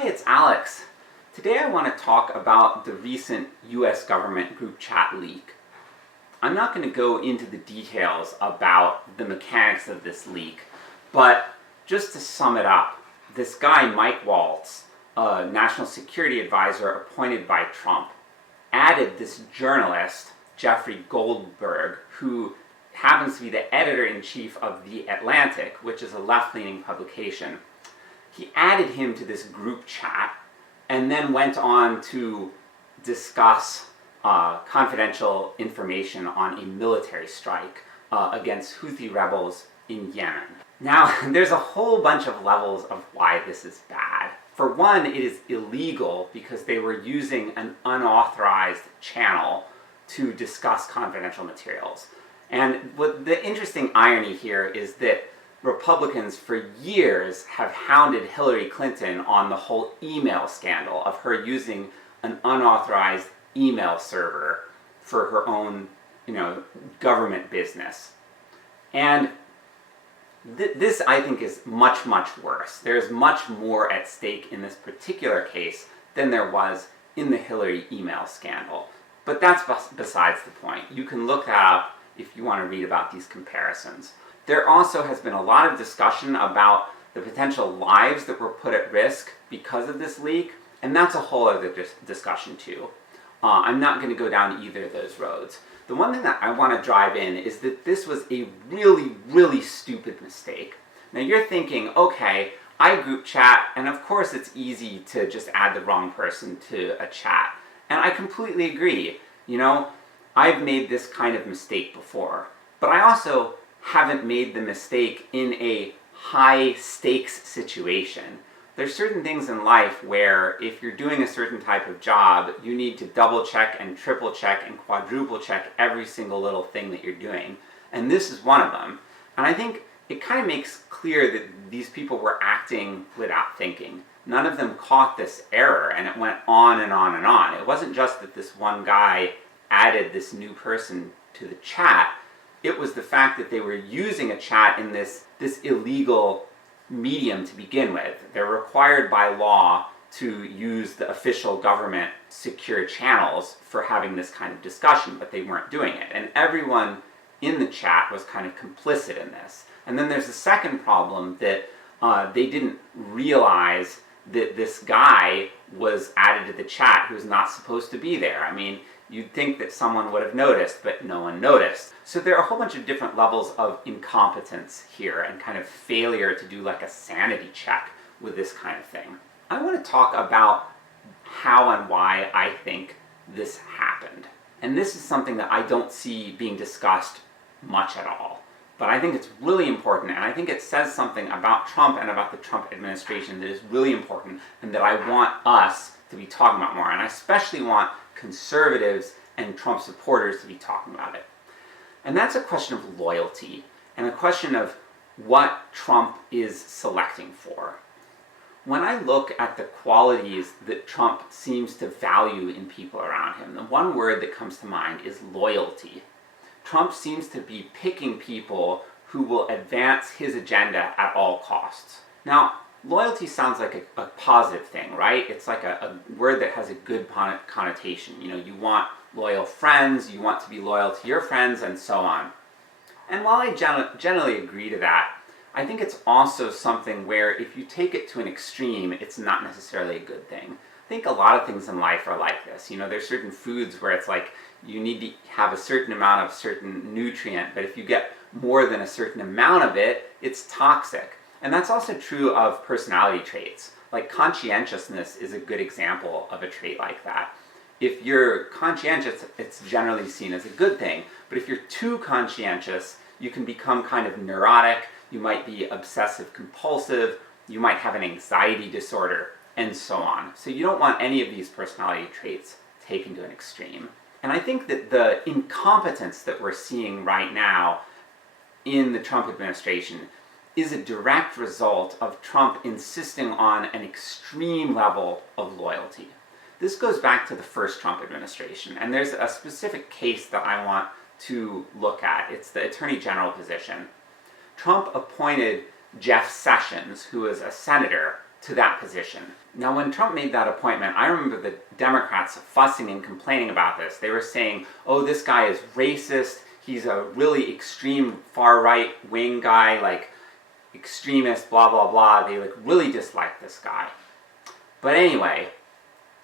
Hi, it's Alex. Today I want to talk about the recent US government group chat leak. I'm not going to go into the details about the mechanics of this leak, but just to sum it up, this guy Mike Waltz, a national security advisor appointed by Trump, added this journalist, Jeffrey Goldberg, who happens to be the editor-in-chief of The Atlantic, which is a left-leaning publication. He added him to this group chat and then went on to discuss confidential information on a military strike against Houthi rebels in Yemen. Now, there's a whole bunch of levels of why this is bad. For one, it is illegal because they were using an unauthorized channel to discuss confidential materials. And what the interesting irony here is that Republicans for years have hounded Hillary Clinton on the whole email scandal of her using an unauthorized email server for her own, government business. And this, I think, is much, much worse. There's much more at stake in this particular case than there was in the Hillary email scandal. But that's besides the point. You can look that up if you want to read about these comparisons. There also has been a lot of discussion about the potential lives that were put at risk because of this leak, and that's a whole other discussion too. I'm not going to go down either of those roads. The one thing that I want to drive in is that this was a really, really stupid mistake. Now you're thinking, okay, I group chat, and of course it's easy to just add the wrong person to a chat. And I completely agree. I've made this kind of mistake before. But I also haven't made the mistake in a high-stakes situation. There's certain things in life where if you're doing a certain type of job, you need to double-check and triple-check and quadruple-check every single little thing that you're doing. And this is one of them. And I think it kind of makes clear that these people were acting without thinking. None of them caught this error, and it went on and on and on. It wasn't just that this one guy added this new person to the chat. It was the fact that they were using a chat in this illegal medium to begin with. They're required by law to use the official government secure channels for having this kind of discussion, but they weren't doing it. And everyone in the chat was kind of complicit in this. And then there's a second problem that they didn't realize that this guy was added to the chat who was not supposed to be there. I mean, you'd think that someone would have noticed, but no one noticed. So there are a whole bunch of different levels of incompetence here and kind of failure to do like a sanity check with this kind of thing. I want to talk about how and why I think this happened. And this is something that I don't see being discussed much at all. But I think it's really important, and I think it says something about Trump and about the Trump administration that is really important and that I want us to be talking about more. And I especially want conservatives and Trump supporters to be talking about it. And that's a question of loyalty and a question of what Trump is selecting for. When I look at the qualities that Trump seems to value in people around him, the one word that comes to mind is loyalty. Trump seems to be picking people who will advance his agenda at all costs. Now, loyalty sounds like a positive thing, right? It's like a word that has a good connotation. You want loyal friends, you want to be loyal to your friends, and so on. And while I generally agree to that, I think it's also something where if you take it to an extreme, it's not necessarily a good thing. I think a lot of things in life are like this. There's certain foods where it's like you need to have a certain amount of certain nutrient, but if you get more than a certain amount of it, it's toxic. And that's also true of personality traits. Like conscientiousness is a good example of a trait like that. If you're conscientious, it's generally seen as a good thing. But if you're too conscientious, you can become kind of neurotic, you might be obsessive compulsive, you might have an anxiety disorder, and so on. So you don't want any of these personality traits taken to an extreme. And I think that the incompetence that we're seeing right now in the Trump administration is a direct result of Trump insisting on an extreme level of loyalty. This goes back to the first Trump administration, and there's a specific case that I want to look at. It's the Attorney General position. Trump appointed Jeff Sessions, who is a senator, to that position. Now, when Trump made that appointment, I remember the Democrats fussing and complaining about this. They were saying, oh, this guy is racist, he's a really extreme far-right wing guy, like extremist, blah, blah, blah. They really disliked this guy. But anyway,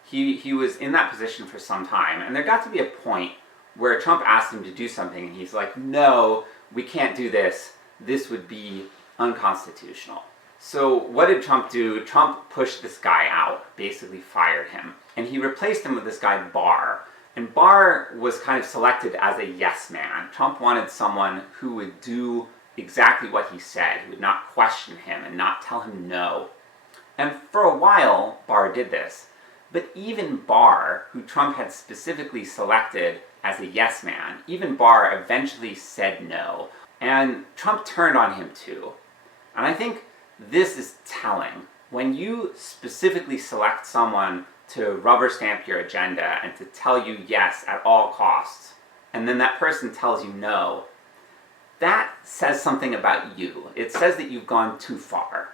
he was in that position for some time, and there got to be a point where Trump asked him to do something, and he's like, no, we can't do this. This would be unconstitutional. So what did Trump do? Trump pushed this guy out, basically fired him, and he replaced him with this guy Barr. And Barr was kind of selected as a yes man. Trump wanted someone who would do exactly what he said, who would not question him and not tell him no. And for a while, Barr did this. But even Barr, who Trump had specifically selected as a yes man, even Barr eventually said no. And Trump turned on him too. And I think this is telling. When you specifically select someone to rubber stamp your agenda and to tell you yes at all costs, and then that person tells you no, that says something about you. It says that you've gone too far.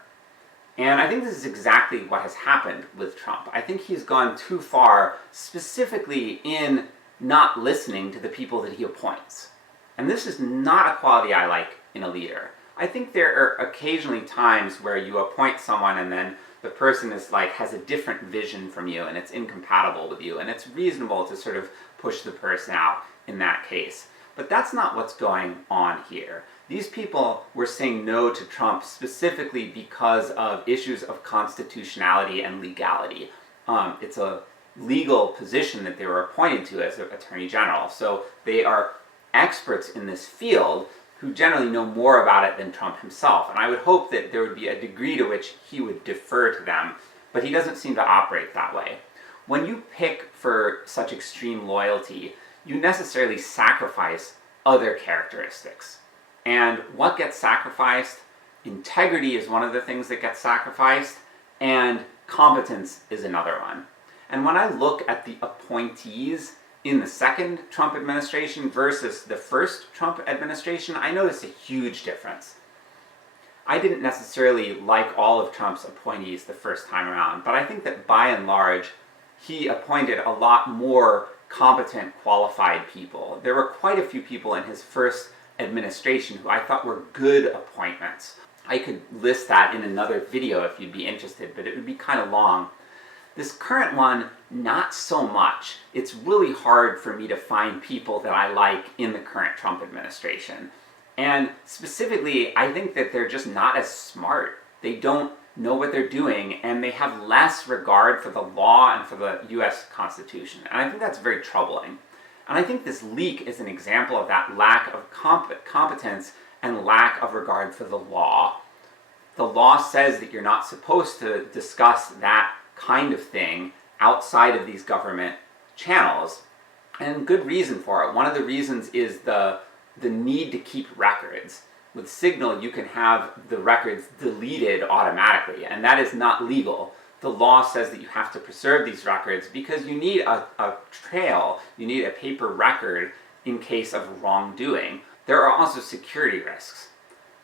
And I think this is exactly what has happened with Trump. I think he's gone too far, specifically in not listening to the people that he appoints. And this is not a quality I like in a leader. I think there are occasionally times where you appoint someone and then the person is has a different vision from you and it's incompatible with you, and it's reasonable to sort of push the person out in that case. But that's not what's going on here. These people were saying no to Trump specifically because of issues of constitutionality and legality. It's a legal position that they were appointed to as Attorney General, so they are experts in this field who generally know more about it than Trump himself. And I would hope that there would be a degree to which he would defer to them, but he doesn't seem to operate that way. When you pick for such extreme loyalty, you necessarily sacrifice other characteristics. And what gets sacrificed? Integrity is one of the things that gets sacrificed, and competence is another one. And when I look at the appointees in the second Trump administration versus the first Trump administration, I notice a huge difference. I didn't necessarily like all of Trump's appointees the first time around, but I think that by and large, he appointed a lot more competent, qualified people. There were quite a few people in his first administration who I thought were good appointments. I could list that in another video if you'd be interested, but it would be kind of long. This current one, not so much. It's really hard for me to find people that I like in the current Trump administration. And specifically, I think that they're just not as smart. They don't know what they're doing, and they have less regard for the law and for the US Constitution. And I think that's very troubling. And I think this leak is an example of that lack of competence and lack of regard for the law. The law says that you're not supposed to discuss that kind of thing outside of these government channels, and good reason for it. One of the reasons is the need to keep records. With Signal, you can have the records deleted automatically, and that is not legal. The law says that you have to preserve these records because you need a trail, you need a paper record in case of wrongdoing. There are also security risks,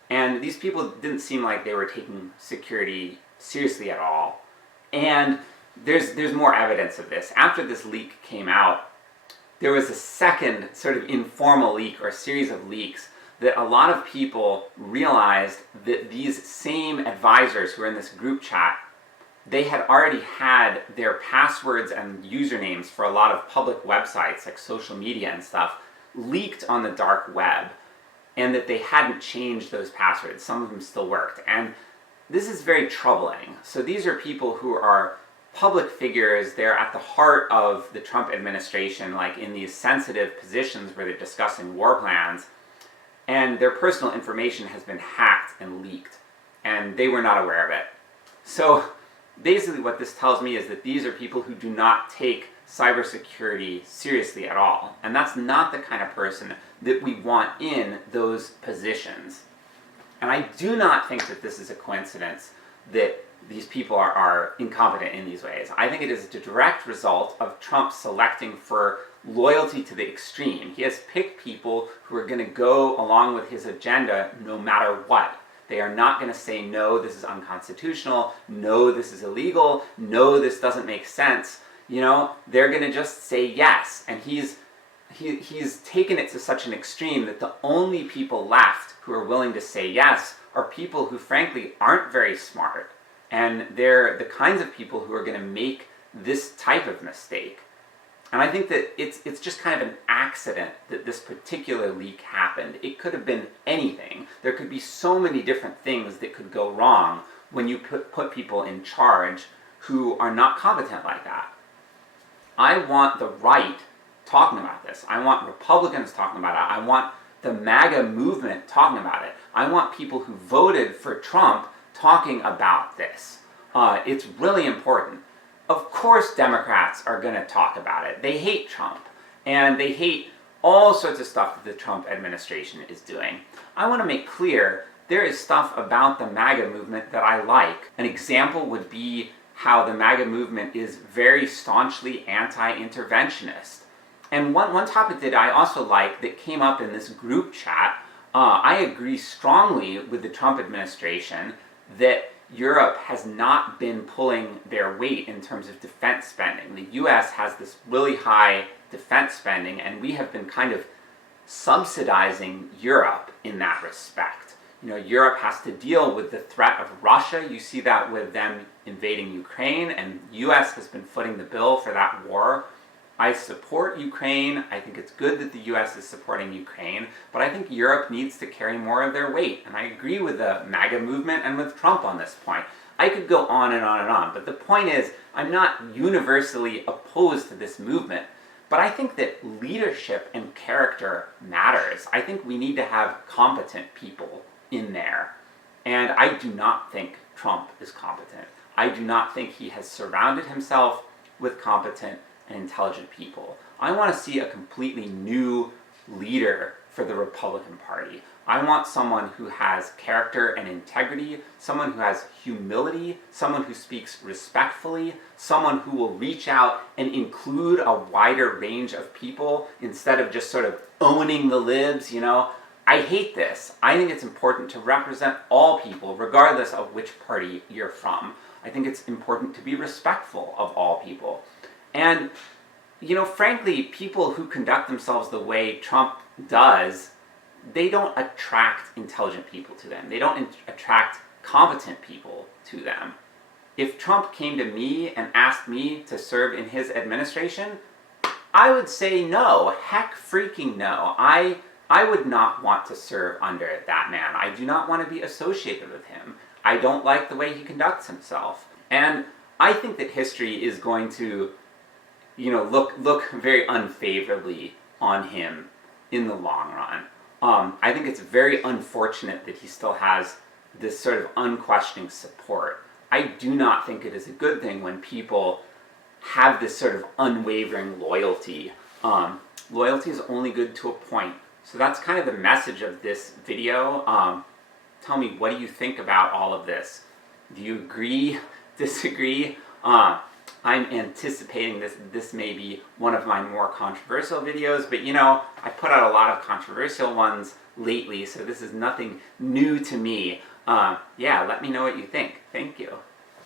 and these people didn't seem like they were taking security seriously at all. And there's more evidence of this. After this leak came out, there was a second sort of informal leak or series of leaks that a lot of people realized that these same advisors who were in this group chat, they had already had their passwords and usernames for a lot of public websites like social media and stuff leaked on the dark web, and that they hadn't changed those passwords. Some of them still worked. And this is very troubling. So these are people who are public figures. They're at the heart of the Trump administration, like in these sensitive positions where they're discussing war plans, and their personal information has been hacked and leaked, and they were not aware of it. So basically what this tells me is that these are people who do not take cybersecurity seriously at all, and that's not the kind of person that we want in those positions. And I do not think that this is a coincidence that these people are incompetent in these ways. I think it is a direct result of Trump selecting for loyalty to the extreme. He has picked people who are going to go along with his agenda no matter what. They are not going to say, no, this is unconstitutional, no, this is illegal, no, this doesn't make sense. They're going to just say yes. And he's taken it to such an extreme that the only people left who are willing to say yes are people who frankly aren't very smart. And they're the kinds of people who are going to make this type of mistake. And I think that it's just kind of an accident that this particular leak happened. It could have been anything. There could be so many different things that could go wrong when you put people in charge who are not competent like that. I want the right talking about this. I want Republicans talking about it. I want the MAGA movement talking about it. I want people who voted for Trump talking about this. It's really important. Of course Democrats are going to talk about it. They hate Trump, and they hate all sorts of stuff that the Trump administration is doing. I want to make clear there is stuff about the MAGA movement that I like. An example would be how the MAGA movement is very staunchly anti-interventionist. And one topic that I also like that came up in this group chat, I agree strongly with the Trump administration that Europe has not been pulling their weight in terms of defense spending. The US has this really high defense spending, and we have been kind of subsidizing Europe in that respect. Europe has to deal with the threat of Russia. You see that with them invading Ukraine, and the US has been footing the bill for that war. I support Ukraine. I think it's good that the US is supporting Ukraine, but I think Europe needs to carry more of their weight. And I agree with the MAGA movement and with Trump on this point. I could go on and on and on, but the point is, I'm not universally opposed to this movement, but I think that leadership and character matters. I think we need to have competent people in there. And I do not think Trump is competent. I do not think he has surrounded himself with competent and intelligent people. I want to see a completely new leader for the Republican Party. I want someone who has character and integrity, someone who has humility, someone who speaks respectfully, someone who will reach out and include a wider range of people instead of just sort of owning the libs, I hate this. I think it's important to represent all people, regardless of which party you're from. I think it's important to be respectful of all people. And, frankly, people who conduct themselves the way Trump does, they don't attract intelligent people to them. They don't attract competent people to them. If Trump came to me and asked me to serve in his administration, I would say no. Heck freaking no. I would not want to serve under that man. I do not want to be associated with him. I don't like the way he conducts himself. And I think that history is going to look very unfavorably on him in the long run. I think it's very unfortunate that he still has this sort of unquestioning support. I do not think it is a good thing when people have this sort of unwavering loyalty. Loyalty is only good to a point. So that's kind of the message of this video. Tell me, what do you think about all of this? Do you agree? Disagree? I'm anticipating this may be one of my more controversial videos, but I put out a lot of controversial ones lately, so this is nothing new to me. Yeah, let me know what you think. Thank you.